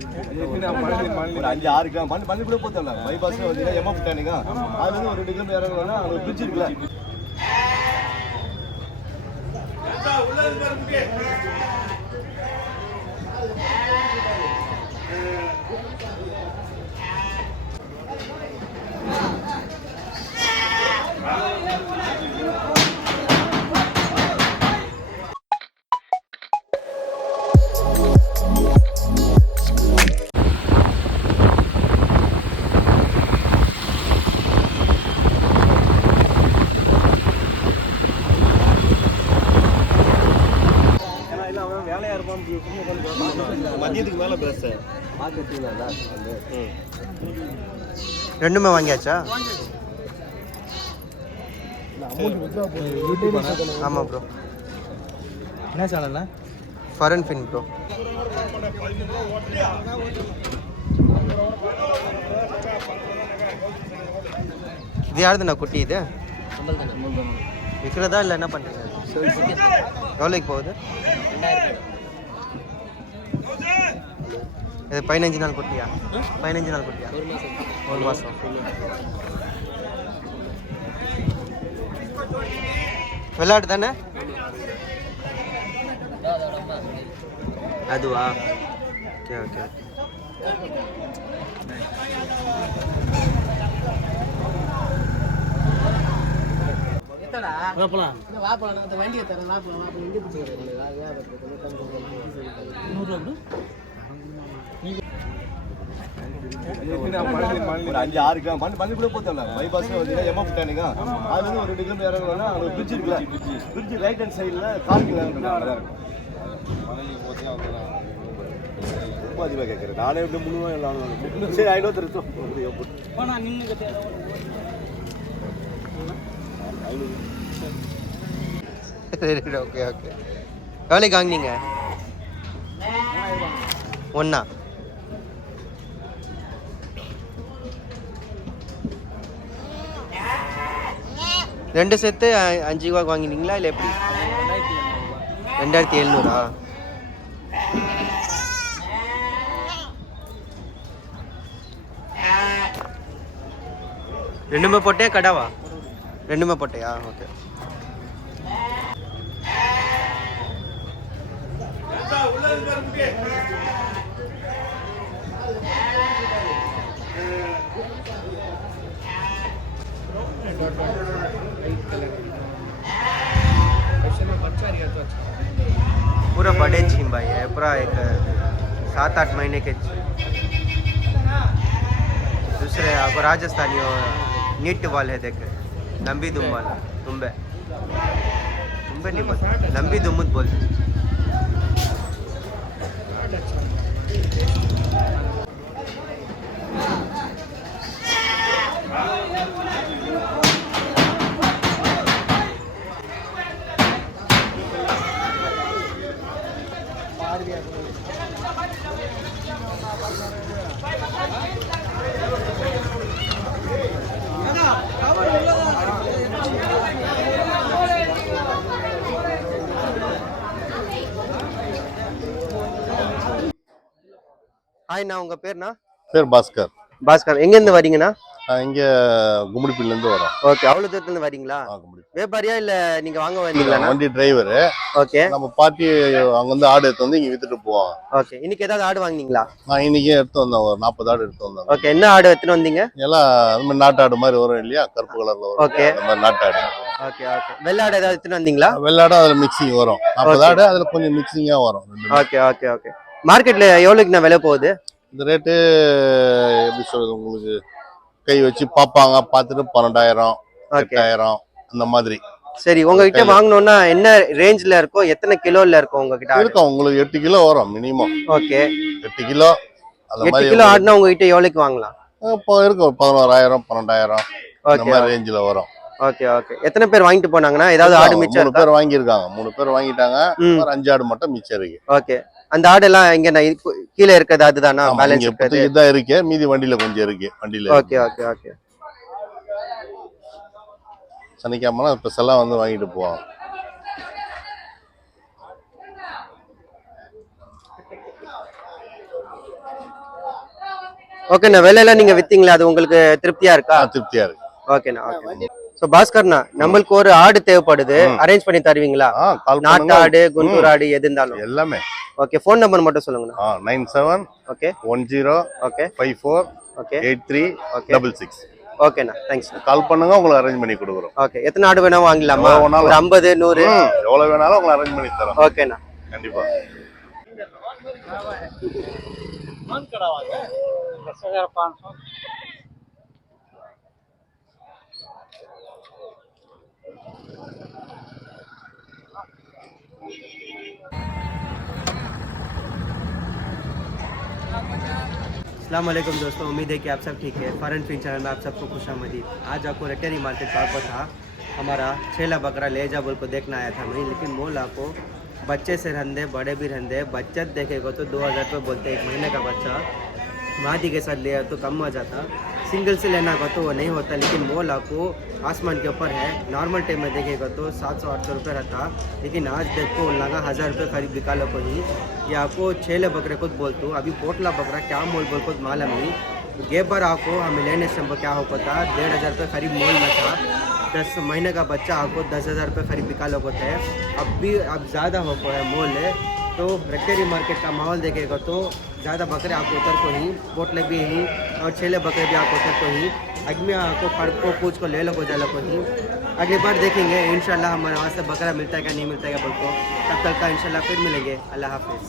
ஒரு 5-6 கிலோ பண்ணி கூட போத்தல பைபாஸ் வந்து எம்மா விட்டானுங்க அது வந்து ஒரு 2 கிலோமீட்டர் இறங்கணும்னா அது பிரிட்ஜ் இருக்குல்ல மதியத்துக்கு மேல பேச ரெண்டுமே வாங்கியாச்சா? ஆமாம் ப்ரோ. என்ன சேனல்ல? ஃபரன் ஃபின் ப்ரோ. இது யாருதுண்ணா குட்டி? இது விற்கிறதா இல்லை என்ன பண்ணுறீங்க? எவ்வளோக்கு போகுது? இது 15 நாள் குட்டியா? 15 நாள் குட்டியா? ஒரு மாதம். விளையாட்டு தானே அதுவா? Okay okay okay. ஒரு 5-6 கிலோ பண்ணி கூட போத்தல பைபாஸ் வந்து எம்மா விட்டானுங்க அது வந்து ஒரு 2 கிலோமீட்டர் இறங்கணும்னா அது பிரிட்ஜ் இருக்குல்ல பிரிட்ஜ் ரைட் ஹேண்ட் சைடில் கார்கில் ரொம்ப அதிகமாக கேட்குறேன். நானே எப்படி முழுவதும் எல்லாம் சரி 500 ஓகே ஓகே. எவ்வளோக்கு வாங்கினீங்க? ஒன்றா? ரெண்டு சேர்த்து 5 ரூபாய்க்கு வாங்கினீங்களா இல்லை எப்படி? 2700. ரெண்டுமே போட்டே கடாவா? ரெண்டுமே போட்டையா? ஓகே. पूरा बड़े छीम भाई है, पूरा एक 7-8 महीने के। दूसरे आपको राजस्थानी नीट वाले है देखे, लंबी दुम वाला तुम्बे तुम्बे नहीं बोलते, लंबी दुमुत बोलते। ஹாய்ண்ணா, உங்கள் பேர்ண்ணா? பேர் பாஸ்கர். பாஸ்கர், எங்கேருந்து வரீங்கண்ணா? இங்கே கும்மிடிப்பிலேருந்து வரோம். ஓகே, அவ்வளோ தூரத்துலேருந்து வரீங்களா? வியாபாரியா இல்லை நீங்கள் வாங்க வரீங்களா? வண்டி டிரைவரு. ஓகே. நம்ம பார்ட்டி அங்கே வந்து ஆடு எடுத்து வந்து இங்கே வித்துட்டு போவோம். ஓகே. இன்னைக்கு ஏதாவது ஆடு வாங்கினீங்களா? நான் இன்னைக்கே எடுத்து வந்தேன், ஒரு 40 ஆடு எடுத்து வந்தேன். ஓகே. என்ன ஆடு எடுத்துன்னு வந்தீங்க? எல்லாம் அது மாதிரி நாட்டு ஆடு மாதிரி வரும் இல்லையா, கருப்பு கலர்ல வரும். ஓகே. அந்த மாதிரி நாட்டு ஆடு. Okay okay. வெள்ளாடு ஏதாவது எடுத்துன்னு வந்தீங்களா? வெள்ளாடு அதில் மிக்சிங் வரும். 40 ஆடு அதில் கொஞ்சம் மிக்சிங்காக வரும். Okay okay okay. மார்க்கெட்டில் எவ்வளோக்குண்ணா விலை போகுது? இந்த ரேட்டு எப்படி சொல்றது, உங்களுக்கு கை வச்சு பார்ப்பாங்க, பார்த்துட்டு 12,000 8,000 அந்த மாதிரி. சரி, உங்ககிட்ட வாங்கணும்னா என்ன ரேஞ்சில் இருக்கும்? எத்தனை கிலோல இருக்கும் உங்ககிட்ட? இருக்கும், உங்களுக்கு 8 கிலோ வரும் மினிமம். ஓகே. 8 கிலோ அந்த மாதிரி. 8 கிலோ ஆடுனா உங்ககிட்ட எவ்வளோக்கு வாங்கலாம்? இப்போ இருக்கும் 11,000 12,000 அந்த மாதிரி ரேஞ்சில் வரும். Okay okay. எத்தனை பேர் வாங்கிட்டு போனாங்கன்னா ஏதாவது ஆடு மிச்சம்? 3 பேர் வாங்கியிருக்காங்க. 3 பேர் வாங்கிட்டாங்க. ஒரு 5 ஆடு மட்டும் மிச்சம் இருக்கு. ஓகே. அந்த ஆடெல்லாம் இங்க கீழே இருக்கிறது அதுதானா? பேலன்ஸ் இருக்குது இதான் இருக்கு, மீதி வண்டியில கொஞ்சம் இருக்கு. வண்டியில. Okay okay okay. சனிக்கிழமை ஸ்பெஷலாக வந்து வாங்கிட்டு போவாங்க. ஓகேண்ணா விலையெல்லாம் நீங்க வித்தீங்களா, அது உங்களுக்கு திருப்தியா இருக்கா? திருப்தியா இருக்கு. ஓகேண்ணா ஓகே. ஸோ பாஸ்கர்ண்ணா, நம்மளுக்கு ஒரு ஆடு தேவைப்படுது, அரேஞ்ச் பண்ணி தருவீங்களா? கால் நாட்டு பண்ணுங்க. ஆடு, குண்டூர் ஆடு எது இருந்தாலும். எல்லாமே. ஓகே, ஃபோன் நம்பர் மட்டும் சொல்லுங்கண்ணா. 97 ஓகே 10 ஓகே 54 ஓகே 83 ஓகே 66. ஓகேண்ணா, தேங்க்ஸ். கால் பண்ணுங்க, உங்களுக்கு அரேஞ்ச் பண்ணி கொடுக்குறோம். ஓகே, எத்தனை ஆடு வேணா வாங்கலாமா? எவ்வளவு வேணாலும். ஒரு 50 100 எவ்வளவு வேணாலும் உங்களுக்கு அரேஞ்ச் பண்ணி தரோம். ஓகேண்ணா. கண்டிப்பா. अस्सलाम वालेकुम दोस्तों, उम्मीद है कि आप सब ठीक है। फॉरेन फिन चैनल में आप सबको खुशामदीद। आज आपको रटेरी मार्केट पार्क था हमारा छेला बकरा ले जा बोल को देखना आया था मैं, लेकिन मोल आपको बच्चे से रहंदे बड़े भी रहंदे। बच्चा देखेगा तो 2000 रुपये बोलते, 1 महीने का बच्चा मादी के साथ लिया तो कम आ जाता, सिंगल से लेना का तो वो नहीं होता। लेकिन मोल आपको आसमान के ऊपर है। नॉर्मल टाइम में देखेगा तो 700-800 रुपये रहता, लेकिन आज देखो लगा 1000 रुपये करीब बिका लो को ही। ये आपको छेले बकरे खुद बोलते हो। अभी पोटला बकरा क्या मोल बोल खुद मालूम नहीं। ये बार आपको हमें लेने से क्या हो पता 1500 रुपये करीब मोल में था। 10 महीने का बच्चा आपको 10,000 रुपये करीब बिका लो को है। अब ज़्यादा हो को है मोल है। तो रटेरी मार्केट का माहौल देखेगा तो ज़्यादा बकरे आपको उतर को ही, पोटले भी ही और छेले बकरे भी आपको उतर को ही। अगले आपको फड़ को पूछ को ले लो को जाला को ही। अगली बार देखेंगे इंशाल्लाह हमारे वहाँ से बकरा मिलता है क्या नहीं मिलता है क्या बोल को। तब तक का इंशाल्लाह फिर मिलेंगे। अल्लाह हाफिज़।